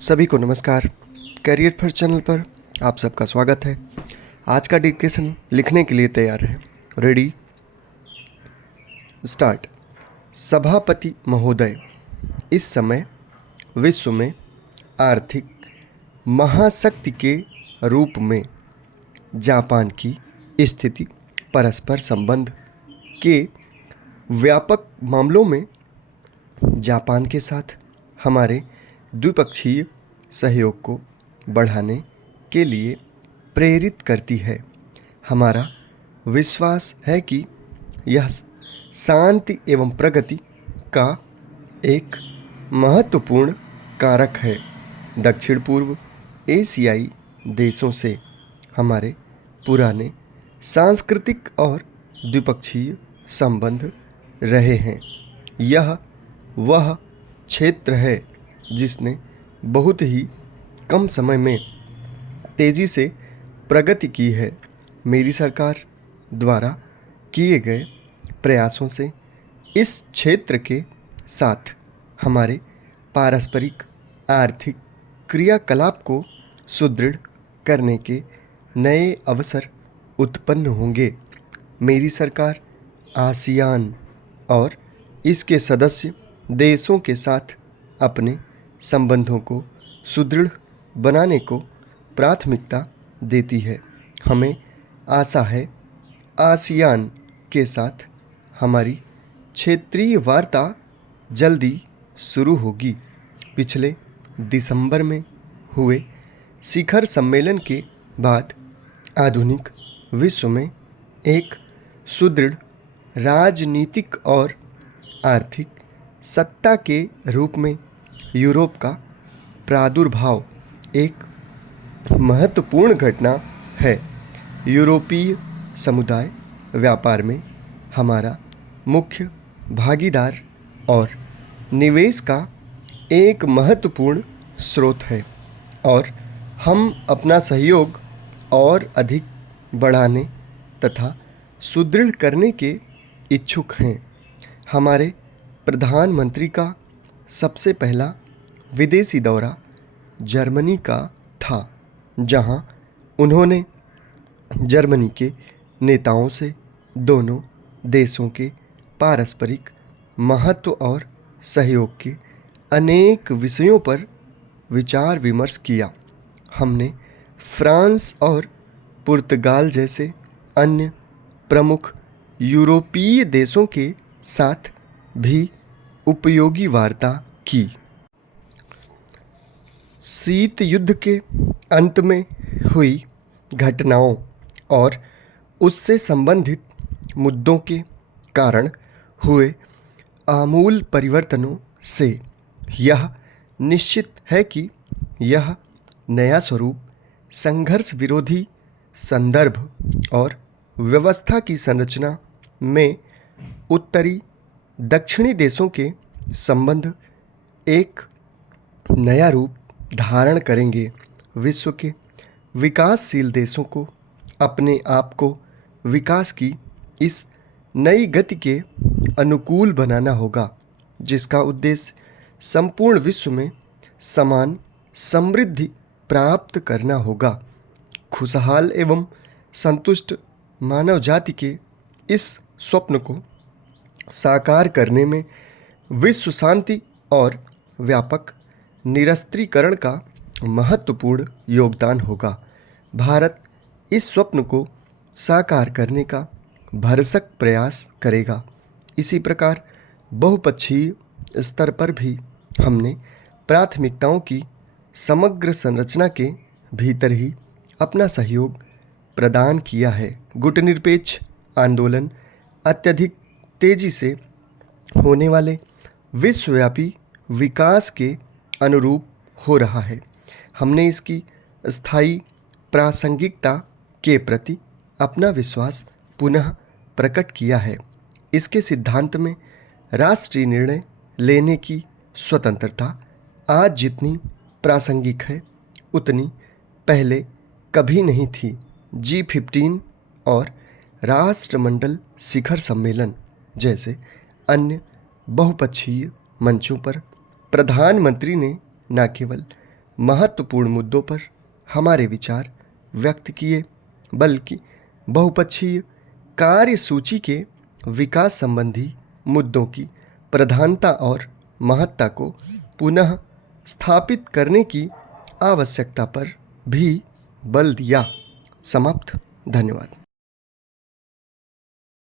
सभी को नमस्कार। करियर फर्स्ट चैनल पर आप सबका स्वागत है। आज का डिस्कशन लिखने के लिए तैयार है। Ready start. सभापति महोदय, इस समय विश्व में आर्थिक महाशक्ति के रूप में जापान की स्थिति परस्पर संबंध के व्यापक मामलों में जापान के साथ हमारे द्विपक्षीय सहयोग को बढ़ाने के लिए प्रेरित करती है। हमारा विश्वास है कि यह शांति एवं प्रगति का एक महत्वपूर्ण कारक है। दक्षिण पूर्व एशियाई देशों से हमारे पुराने सांस्कृतिक और द्विपक्षीय संबंध रहे हैं। यह वह क्षेत्र है जिसने बहुत ही कम समय में तेज़ी से प्रगति की है। मेरी सरकार द्वारा किए गए प्रयासों से इस क्षेत्र के साथ हमारे पारस्परिक आर्थिक क्रियाकलाप को सुदृढ़ करने के नए अवसर उत्पन्न होंगे। मेरी सरकार आसियान और इसके सदस्य देशों के साथ अपने संबंधों को सुदृढ़ बनाने को प्राथमिकता देती है। हमें आशा है आसियान के साथ हमारी क्षेत्रीय वार्ता जल्दी शुरू होगी। पिछले दिसंबर में हुए शिखर सम्मेलन के बाद आधुनिक विश्व में एक सुदृढ़ राजनीतिक और आर्थिक सत्ता के रूप में यूरोप का प्रादुर्भाव एक महत्वपूर्ण घटना है। यूरोपीय समुदाय व्यापार में हमारा मुख्य भागीदार और निवेश का एक महत्वपूर्ण स्रोत है और हम अपना सहयोग और अधिक बढ़ाने तथा सुदृढ़ करने के इच्छुक हैं। हमारे प्रधानमंत्री का सबसे पहला विदेशी दौरा जर्मनी का था, जहां उन्होंने जर्मनी के नेताओं से दोनों देशों के पारस्परिक महत्व और सहयोग के अनेक विषयों पर विचार विमर्श किया। हमने फ्रांस और पुर्तगाल जैसे अन्य प्रमुख यूरोपीय देशों के साथ भी उपयोगी वार्ता की। शीत युद्ध के अंत में हुई घटनाओं और उससे संबंधित मुद्दों के कारण हुए आमूल परिवर्तनों से यह निश्चित है कि यह नया स्वरूप संघर्ष विरोधी संदर्भ और व्यवस्था की संरचना में उत्तरी दक्षिणी देशों के संबंध एक नया रूप धारण करेंगे। विश्व के विकासशील देशों को अपने आप को विकास की इस नई गति के अनुकूल बनाना होगा, जिसका उद्देश्य संपूर्ण विश्व में समान समृद्धि प्राप्त करना होगा। खुशहाल एवं संतुष्ट मानव जाति के इस स्वप्न को साकार करने में विश्व शांति और व्यापक निरस्त्रीकरण का महत्वपूर्ण योगदान होगा। भारत इस स्वप्न को साकार करने का भरसक प्रयास करेगा। इसी प्रकार बहुपक्षीय स्तर पर भी हमने प्राथमिकताओं की समग्र संरचना के भीतर ही अपना सहयोग प्रदान किया है। गुटनिरपेक्ष आंदोलन अत्यधिक तेजी से होने वाले विश्वव्यापी विकास के अनुरूप हो रहा है। हमने इसकी स्थायी प्रासंगिकता के प्रति अपना विश्वास पुनः प्रकट किया है। इसके सिद्धांत में राष्ट्रीय निर्णय लेने की स्वतंत्रता आज जितनी प्रासंगिक है उतनी पहले कभी नहीं थी। G15 और राष्ट्रमंडल शिखर सम्मेलन जैसे अन्य बहुपक्षीय मंचों पर प्रधानमंत्री ने न केवल महत्वपूर्ण मुद्दों पर हमारे विचार व्यक्त किए, बल्कि बहुपक्षीय कार्यसूची के विकास संबंधी मुद्दों की प्रधानता और महत्ता को पुनः स्थापित करने की आवश्यकता पर भी बल दिया। समाप्त। धन्यवाद।